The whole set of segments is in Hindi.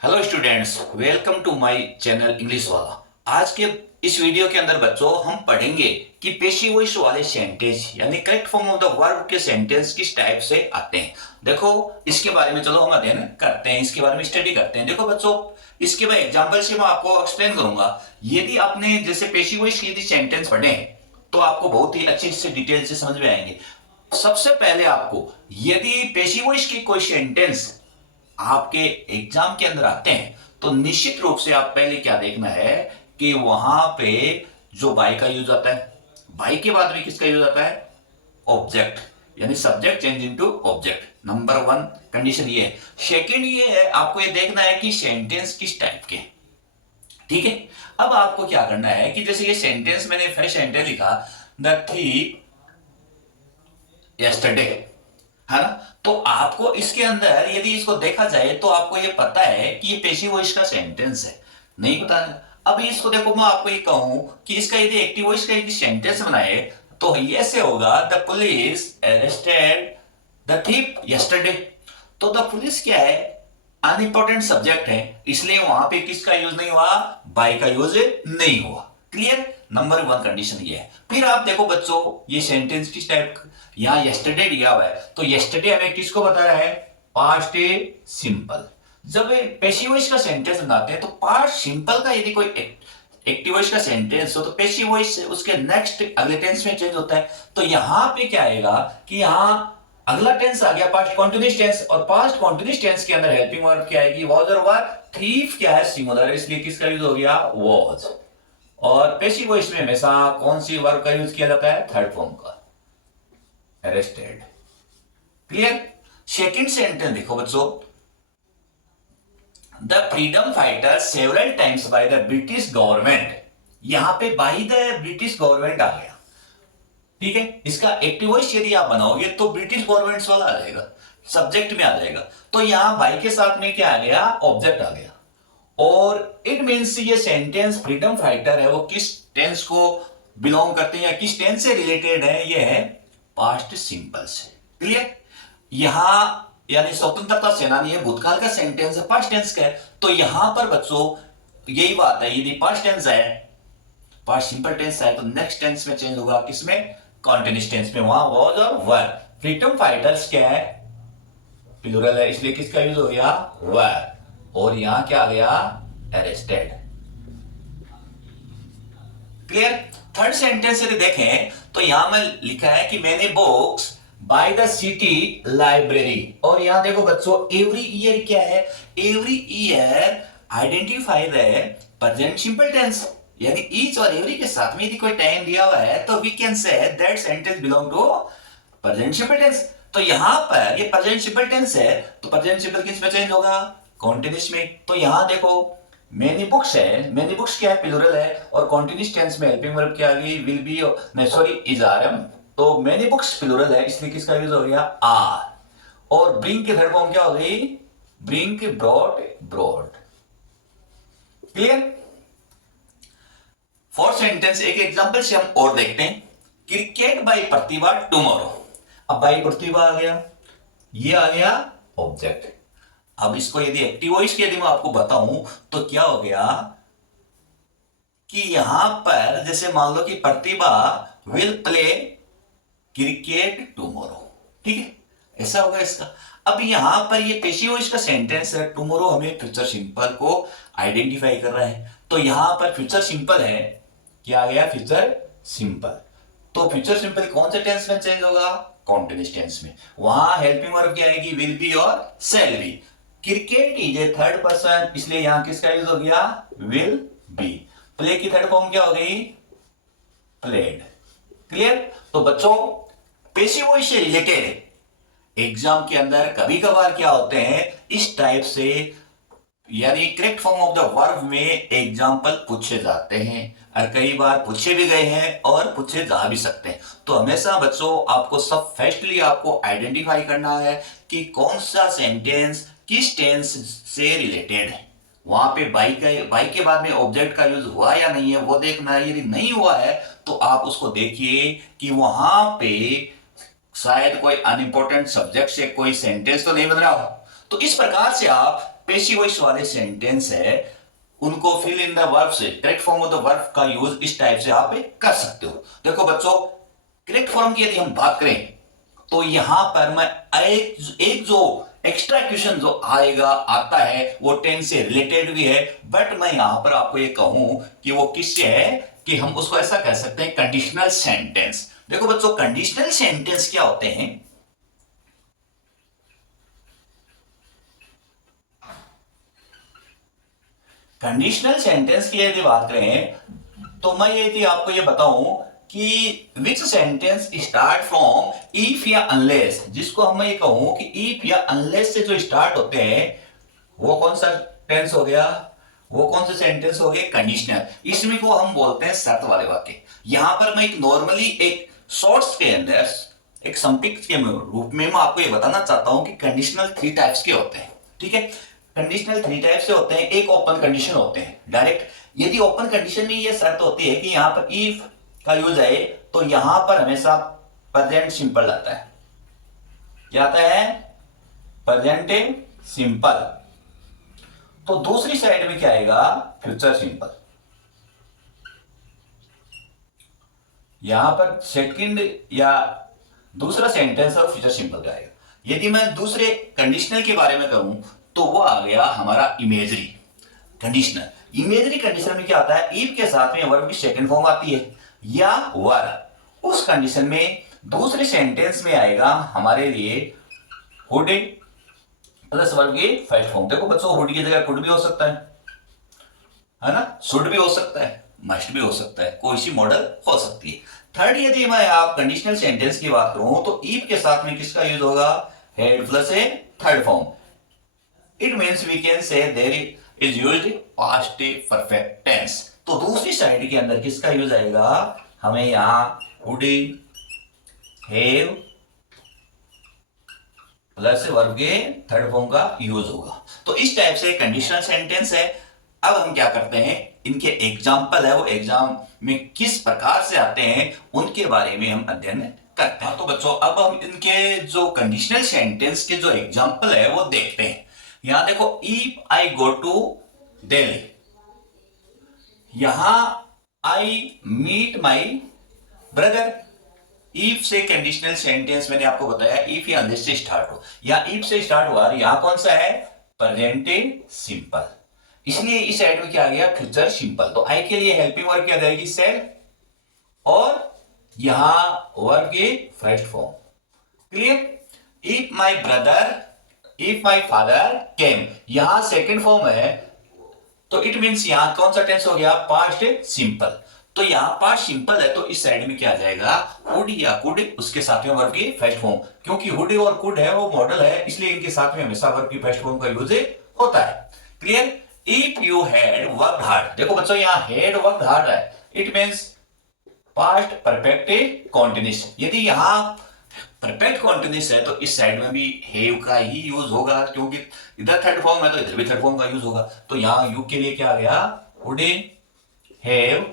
Hello students, welcome to my channel English वाला। आज के इस वीडियो के अंदर बच्चों हम पढ़ेंगे कि पेशी वॉइस वाले सेंटेंस यानी correct form of the verb के सेंटेंस किस टाइप से आते हैं। देखो इसके बारे में चलो हम अध्ययन करते हैं, इसके बारे में स्टडी करते हैं। देखो बच्चों, इसके बाद एग्जांपल से मैं आपको एक्सप्लेन करूंगा। यदि आपने जैसे पेशी वॉइस के यदि सेंटेंस पढ़े तो आपको बहुत ही अच्छी से डिटेल से समझ में आएंगे। सबसे पहले आपको यदि पेशी वॉइस की कोई सेंटेंस आपके एग्जाम के अंदर आते हैं तो निश्चित रूप से आप पहले क्या देखना है कि वहां पे जो बाई का यूज आता है, बाई के बाद में किसका यूज आता है, ऑब्जेक्ट, यानी subject change into object. Number one condition ये है। सेकंड ये है, आपको ये देखना है कि सेंटेंस किस टाइप के। ठीक है, अब आपको क्या करना है कि जैसे ये सेंटेंस मैंने फर्स्ट सेंटेंस लिखा, द थी यस्टरडे, है ना। तो आपको इसके अंदर यदि इसको देखा जाए तो आपको ये पता है कि ये पेशी वॉइस का सेंटेंस है, नहीं पता है। अब इसको देखो, मैं आपको ये कहूं कि इसका यदि एक्टिव वॉइस का यदि सेंटेंस बनाए तो ये ऐसे होगा, the police arrested the thief yesterday. तो द पुलिस क्या है, अनइम्पोर्टेंट सब्जेक्ट है, इसलिए वहां पे किसका यूज नहीं हुआ, बाय का यूज नहीं हुआ। क्लियर, नंबर वन कंडीशन ये है। फिर आप देखो बच्चों, ये सेंटेंस किस टाइप, यहां यस्टरडे दिया हुआ है तो यस्टरडे हमें किसको बता रहा है, पास्ट सिंपल। जब पैसिव वॉइस का सेंटेंस बनाते हैं तो पास्ट सिंपल का यदि कोई एक्टिव वॉइस का सेंटेंस हो तो पैसिव वॉइस उसके नेक्स्ट अगले टेंस में चेंज होता है। तो यहां पे क्या आएगा कि यहां अगला टेंस आ गया पास्ट कॉन्टिन्यूअस टेंस, और पास्ट कॉन्टिन्यूअस टेंस के अंदर हेल्पिंग वर्ब क्या आएगी, वाज और वर। थीफ क्या है, सिंगुलर, इसलिए किसका यूज हो गया, वाज। और पैसिव वॉइस में हमेशा कौन सी वर्ब का यूज किया जाता है, थर्ड फॉर्म का, अरेस्टेड। क्लियर। सेकंड सेंटेंस देखो बच्चों, the freedom fighter several times by the British government. यहां पे बाय द ब्रिटिश गवर्नमेंट आ गया। ठीक है, इसका एक्टिव वॉइस यदि आप बनाओगे तो ब्रिटिश गवर्नमेंट वाला आ जाएगा, सब्जेक्ट में आ जाएगा। तो यहां बाई के साथ में क्या आ गया, ऑब्जेक्ट आ गया। और इट मीन्स ये सेंटेंस फ्रीडम फाइटर है वो किस टेंस को बिलोंग करते हैं या किस टेंस से रिलेटेड है, ये है पास्ट सिंपल से। क्लियर। यहां यानी स्वतंत्रता सेनानी है, भूतकाल का सेंटेंस है, पास्ट टेंस का है। तो यहां पर बच्चों यही बात है, यदि पास्ट टेंस है, पास्ट सिंपल टेंस है, तो नेक्स्ट टेंस में चेंज होगा किसमें, कॉन्टिन्यूअस टेंस में। वहां वाज और वर। फ्रीडम फाइटर्स क्या है, प्लूरल है, इसलिए किसका यूज हो गया, वर। और यहां क्या आ गया, अरेस्टेड। क्लियर। थर्ड सेंटेंस यदि देखें तो यहां में लिखा है कि मैंने books by the city library. और यहां देखो बच्चों, एवरी ईयर क्या है, every year identify the present simple tense, यानी ईच और एवरी के साथ में यदि कोई टाइम दिया हुआ है तो we can say that sentence belong to present simple tense. तो यहां पर ये प्रेजेंट सिंपल टेंस है तो प्रेजेंट सिंपल किस में चेंज होगा, कॉन्टिन्यूअस में। तो यहां देखो मेनी बुक्स है, मेनी बुक्स क्या है, प्लूरल है, और कॉन्टिन्यूअस टेंस में हेल्पिंग वर्ब क्या आ गई, विल बी, नहीं सॉरी, इज आर एम। तो मेनी बुक्स प्लूरल है, इसलिए किसका यूज हो गया, आर। और ब्रिंग की थर्ड फॉर्म क्या हो गई, bring, brought, brought. Clear. Fourth sentence एक एग्जांपल से हम और देखते हैं, क्रिकेट बाय प्रतिभा टुमारो। अब बाय प्रतिभा आ गया, ये आ गया ऑब्जेक्ट। अब इसको यदि एक्टिव वॉइस की यदि मैं आपको बताऊं तो क्या हो गया कि यहां पर जैसे मान लो कि प्रतिभा विल प्ले क्रिकेट टुमारो। ठीक है, ऐसा होगा इसका। अब यहां पर ये पेशी वॉइस का सेंटेंस है, टुमारो हमें फ्यूचर सिंपल को आइडेंटिफाई कर रहा है। तो यहां पर फ्यूचर सिंपल है, क्या आ गया, फ्यूचर सिंपल। तो फ्यूचर सिंपल कौन से टेंस में चेंज होगा, कॉन्टिन्यूअस टेंस में। वहां हेल्पिंग वर्ब क्या आएगी, विल बी और shall be. Cricket is a third person, इसलिए यहां किसका यूज हो गया, विल बी। प्ले की थर्ड फॉर्म क्या हो गई, प्लेड। क्लियर। तो बच्चों पेसिव वॉइस से रिलेटेड एग्जाम के अंदर कभी कभार क्या होते हैं, इस टाइप से यानी correct form of the verb में एग्जाम्पल पूछे जाते हैं, और कई बार पूछे भी गए हैं और पूछे जा भी सकते हैं। तो हमेशा बच्चों आपको सब फर्स्टली आपको आइडेंटिफाई करना है कि कौन सा सेंटेंस किस टेंस से रिलेटेड है। वहां पे बाई के बाद में ऑब्जेक्ट का यूज हुआ या नहीं है वो देखना है। यदि नहीं हुआ है तो आप उसको देखिए कि वहां पे शायद कोई अनइंपॉर्टेंट सब्जेक्ट से कोई सेंटेंस तो नहीं बन रहा हो। तो इस प्रकार से आप पेशिव वॉइस वाले सेंटेंस है उनको फिल इन द वर्ब से correct form of the verb का यूज इस टाइप से आप कर सकते हो। देखो बच्चों, करेक्ट फॉर्म की यदि हम बात करें तो यहां पर मैं एक जो एक्स्ट्रा क्वेश्चन जो आएगा आता है वो टेंस से रिलेटेड भी है, बट मैं यहां पर आपको ये कहूं कि वो किससे है कि हम उसको ऐसा कह सकते हैं कंडीशनल सेंटेंस। देखो बच्चों, कंडीशनल सेंटेंस क्या होते हैं? कंडीशनल सेंटेंस की यदि बात करें तो मैं यदि आपको ये बताऊं कि विच सेंटेंस स्टार्ट फ्रॉम इफ या अनलेस, जिसको हम ये कहूं कि इफ या अनलेस से जो स्टार्ट होते हैं वो कौन सा टेंस हो गया, वो कौन से सेंटेंस हो गए? कंडीशनल। इसमें को हम बोलते हैं शर्त वाले वाक्य। यहां पर मैं एक नॉर्मली एक शॉर्ट्स के अंदर एक संक्षिप्त के रूप में मैं आपको ये बताना चाहता हूं कि कंडीशनल 3 टाइप्स के होते हैं। ठीक है, कंडीशनल 3 टाइप से होते हैं। एक ओपन कंडीशन होते हैं डायरेक्ट। यदि ओपन कंडीशन में ये शर्त होती है कि यहां पर इफ का यूज आए तो यहां पर हमेशा प्रेजेंट सिंपल आता है। क्या आता है? Present simple. तो दूसरी साइड में क्या आएगा? Future simple. यहां पर सेकंड या दूसरा सेंटेंस और फ्यूचर सिंपल का आएगा। यदि मैं दूसरे कंडीशनल के बारे में कहूं तो वो आ गया हमारा इमेजरी कंडीशनल। इमेजरी कंडीशन में क्या आता है? इफ के साथ में वर्ब की सेकंड फॉर्म आती है या वर। उस कंडीशन में दूसरे सेंटेंस में आएगा हमारे लिए हुड प्लस वर्ब की फर्स्ट फॉर्म। देखो बच्चों, हुड की जगह कुड भी हो सकता है ना, शुड भी हो सकता है, मस्ट भी हो सकता है, कोई सी मॉडल हो सकती है। थर्ड, यदि मैं आप कंडीशनल सेंटेंस की बात करूं तो इफ के साथ में किसका यूज होगा? Head plus A third form. It means we can say there is used past perfect tense। तो दूसरी साइड के अंदर किसका यूज आएगा? हमें यहां would have प्लस वर्ब के थर्ड फॉर्म का यूज होगा। तो इस टाइप से कंडीशनल सेंटेंस है। अब हम क्या करते हैं, इनके एग्जाम्पल है वो एग्जाम में किस प्रकार से आते हैं उनके बारे में हम अध्ययन करते हैं। तो बच्चों, अब हम इनके जो कंडीशनल सेंटेंस के जो एग्जाम्पल है वो देखते हैं। यहां देखो, if I go to Delhi, यहां I meet my brother. If से कंडीशनल सेंटेंस मैंने आपको बताया इफ या अनलेस से स्टार्ट हो या इफ से स्टार्ट हुआ, यहां कौन सा है? Present simple. इसलिए इस साइड में क्या आ गया? Future simple. तो आई के लिए हेल्पिंग वर्ब क्या जाएगी? सेल, और यहां वर्ब की first form. Clear? If my brother, if my father came, यहां सेकंड फॉर्म है तो इट मींस यहां कौन सा टेंस हो गया? Past simple. तो यहां पास्ट सिंपल है तो इस साइड में क्या आ जाएगा? वुड या कुड, उसके साथ में वर्ब की फर्स्ट फॉर्म। क्योंकि वुड और कुड है वो मॉडल है, इसलिए इनके साथ में हमेशा वर्ब की फर्स्ट फॉर्म का यूज होता है। Clear? If you had worked hard, देखो बच्चों यहां हैड वर्कड हार्ड है, it means past perfect continuous. यदि यहां परफेक्ट कॉन्टिन्यूस है तो इस साइड में भी हैव का ही यूज होगा, क्योंकि इधर थर्ड फॉर्म है तो इधर भी थर्ड फॉर्म का यूज होगा। तो यहां यू के लिए क्या आ गया? वुड हैव,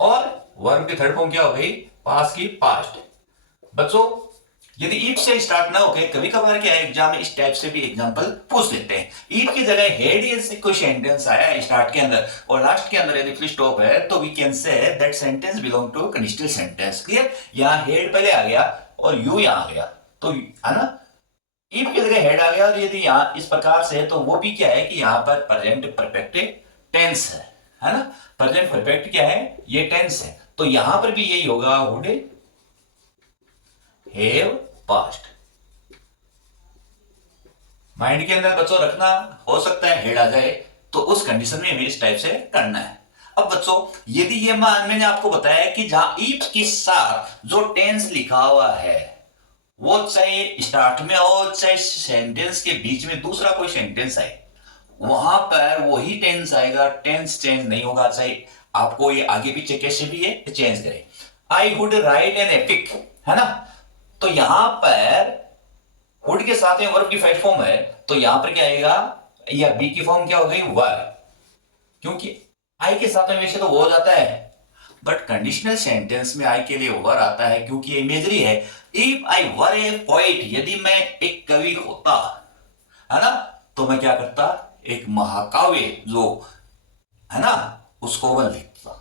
और वर्ब की थर्ड फॉर्म क्या हो गई? पास्ट की पास्ट। बच्चों, यदि इफ से स्टार्ट ना होके कभी कभार क्या है एग्जाम में इस टाइप से भी एग्जांपल पूछ लेते हैं। इफ की जगह हेड से कोई सेंटेंस आया है स्टार्ट के अंदर और लास्ट के अंदर यदि फुल स्टॉप है तो we can say that sentence belong to conditional sentence. Clear? यहां हेड पहले आ गया और यू यहां आ गया, तो है ना, इफ की जगह हेड आ गया। और यदि यहां इस प्रकार से है तो वो भी क्या है कि यहां पर प्रेजेंट परफेक्ट टेंस है ना। प्रेजेंट परफेक्ट क्या है? ये टेंस है। तो यहां पर भी यही होगा, वुड हैव पास्ट। माइंड के अंदर बच्चों रखना, हो सकता है हेड आ जाए तो उस कंडीशन में हमें इस टाइप से करना है। अब बच्चों, यदि ये मैंने आपको बताया कि जहां इफ के साथ जो टेंस लिखा हुआ है वो चाहे स्टार्ट में हो चाहे सेंटेंस के बीच में दूसरा कोई सेंटेंस आए, वहां पर वही टेंस आएगा, टेंस चेंज नहीं होगा, चाहे आपको ये आगे पीछे कैसे भी है चेंज करे। I would write an epic, है ना। तो यहां पर वुड के साथ में वर्ब की फर्स्ट फॉर्म है तो यहां पर क्या आएगा? या बी की फॉर्म क्या हो गई? वर, क्योंकि आई के साथ में वैसे तो वो हो जाता है, बट कंडीशनल सेंटेंस में आई के लिए वर आता है क्योंकि ये इमेजरी है। If I were A poet, यदि मैं एक कवि होता, है ना, तो मैं क्या करता? एक महाकाव्य जो है ना उसको वह लिखता।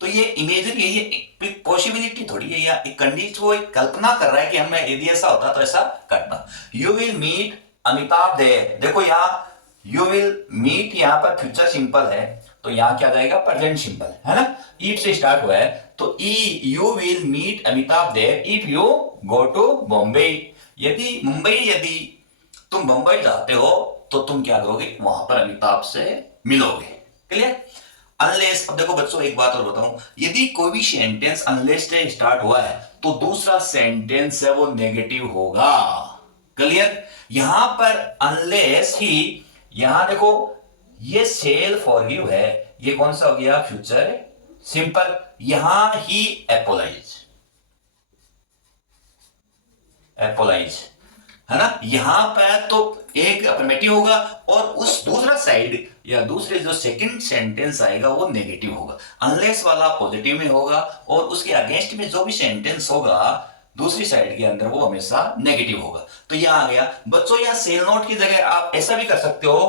तो ये इमेजरी है, ये पॉसिबिलिटी थोड़ी है, या एक कंडीशन, वो एक कल्पना कर रहा है कि हमें यदि ऐसा होता तो ऐसा करना। यू विल मीट अमिताभ देव, देखो यहाँ यू विल मीट, यहाँ पर फ्यूचर सिंपल है तो यहाँ क्या जाएगा, प्रेजेंट सिंपल है ना, इफ से स्टार्ट हुआ है तो you will meet Amitabh Dev if you go to Bombay. यदि मुंबई, यदि तुम बंबई जाते हो तो तुम क्या करोगे, वहां पर अमिताभ से मिलोगे। क्लियर। अनलेस, अब देखो बच्चों एक बात और बताऊं, यदि कोई भी सेंटेंस अनलेस से स्टार्ट हुआ है तो दूसरा सेंटेंस है वो नेगेटिव होगा। क्लियर। यहां पर अनलेस ही, यहां देखो ये सेल फॉरगिव है, ये कौन सा हो गया, फ्यूचर सिंपल। यहां ही एपोलाइज, एपोलाइज है ना, यहां पर तो एक अफर्मेटिव होगा और उस दूसरा साइड या दूसरे जो सेकंड सेंटेंस आएगा वो नेगेटिव होगा। अनलेस वाला पॉजिटिव में होगा और उसके अगेंस्ट में जो भी सेंटेंस होगा दूसरी साइड के अंदर वो हमेशा नेगेटिव होगा। तो यहां आ गया बच्चों, यहां सेल नोट की जगह आप ऐसा भी कर सकते हो,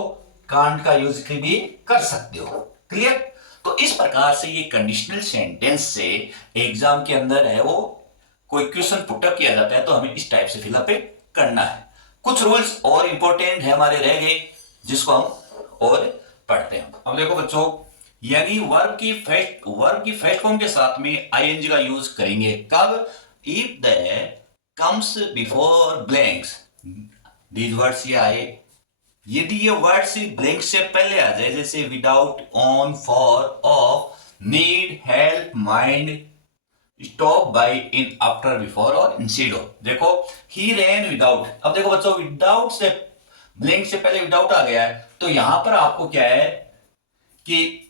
कांट का यूज भी कर सकते हो। क्लियर। तो इस प्रकार से ये कंडीशनल सेंटेंस से एग्जाम के अंदर है वो कोई क्वेश्चन पुटअप किया जाता है तो हमें इस टाइप से फिलअप करना है। कुछ रूल्स और इंपॉर्टेंट है हमारे रह गए जिसको हम और पढ़ते हैं। अब देखो बच्चों, यानी वर्ब की फर्स्ट फॉर्म के साथ में आईएनजी का यूज करेंगे कब, if the comes before blanks, these words ये आए, यदि ये वर्ड्स ब्लैंक से पहले आ जाए, जैसे without, on, for, of, need, help, mind, stop, by, in, after, before और इंस्टेड ऑफ। देखो ही रैन विदाउट, अब देखो बच्चों विदाउट से, ब्लैंक से पहले विदाउट आ गया है तो यहां पर आपको क्या है कि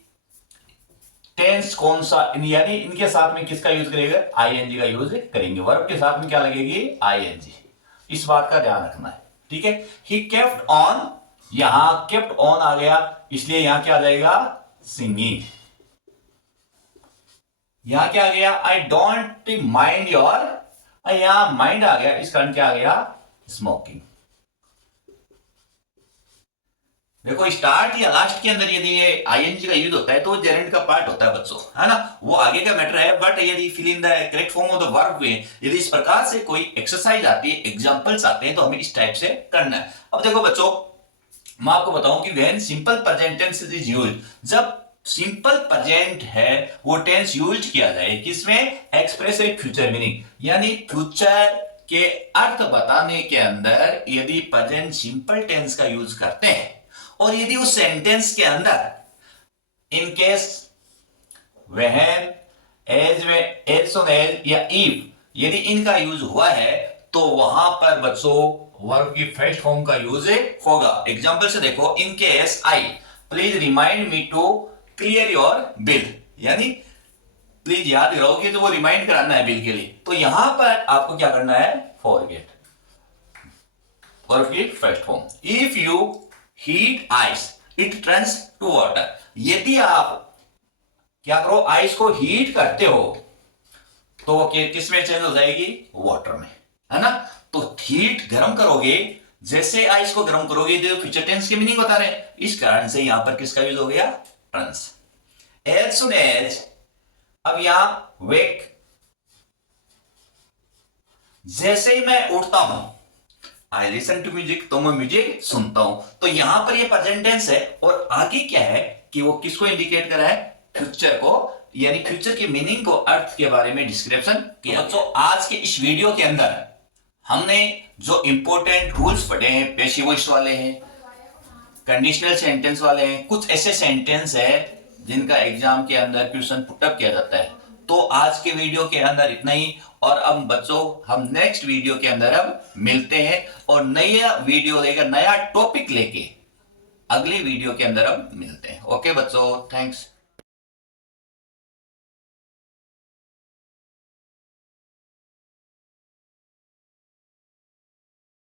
टेंस कौन सा, यानी इनके साथ में किसका यूज करेगा, आईएनजी का यूज करेंगे। वर्ब के साथ में क्या लगेगी, आईएनजी। इस बात का ध्यान रखना है। ठीक है। ही केप्ट ऑन, यहां केप्ट ऑन आ गया इसलिए यहां क्या आ जाएगा, सिंगिंग। यहां क्या आ गया, आई डोंट माइंड योर, यहां माइंड आ गया, इस कारण क्या आ गया, स्मोकिंग। देखो स्टार्ट या लास्ट के अंदर यदि ये आईएनजी का यूज होता है तो वो जेरेंड का पार्ट होता है बच्चों, है ना, वो आगे का मैटर है। बट यदि fill in the correct form of the verb में यदि इस प्रकार से कोई एक्सरसाइज आती है, एग्जांपल्स आते हैं तो हमें इस टाइप से करना है। अब देखो बच्चों मैं आपको बताऊं कि when simple present tense is used, जब सिंपल प्रेजेंट है वो टेंस यूज किया जाए किसमें, एक्सप्रेस ए फ्यूचर मीनिंग, यानी फ्यूचर के अर्थ बताने के अंदर यदि प्रेजेंट सिंपल टेंस का यूज करते हैं और यदि उस सेंटेंस के अंदर इन केस, व्हेन, एज में, एज सुन एज या इफ यदि इनका यूज हुआ है तो वहां पर बच्चों वर्ब की फर्स्ट फॉर्म का यूज होगा। एग्जांपल से देखो, in case I please remind me to clear your bill, यानी प्लीज याद रहोगे तो वो रिमाइंड कराना है बिल के लिए, तो यहां पर आपको क्या करना है, फॉरगेट, वर्ब की first form. If you heat ice it turns to water, यदि आप क्या करो, आइस को हीट करते हो तो वो किस में चेंज हो जाएगी, वाटर में, है ना। तो हीट गर्म करोगे, जैसे आइस को गर्म करोगे जो फ्यूचर टेंस की मीनिंग बता रहे हैं, इस कारण से यहां पर किसका यूज हो गया, टर्न्स। एज सुन एज, अब यहां वेक, जैसे ही मैं उठता हूं, आई लिसन टू म्यूजिक, तो मैं म्यूजिक सुनता हूं, तो यहां पर ये प्रेजेंट टेंस है और आगे क्या है कि वो किसको इंडिकेट कर रहा है, फ्यूचर को, यानी फ्यूचर की मीनिंग को, अर्थ के बारे में डिस्क्रिप्शन किया। तो आज के इस वीडियो के अंदर हमने जो इंपॉर्टेंट रूल्स पढ़े हैं, पेशिव वॉइस वाले हैं, कंडीशनल सेंटेंस वाले हैं, कुछ ऐसे सेंटेंस है जिनका एग्जाम के अंदर क्वेश्चन पुटअप किया जाता है। तो आज के वीडियो के अंदर इतना ही, और अब बच्चों हम नेक्स्ट वीडियो के अंदर अब मिलते हैं और नया वीडियो लेकर, नया टॉपिक लेके अगली वीडियो के अंदर अब मिलते हैं। ओके बच्चों, थैंक्स।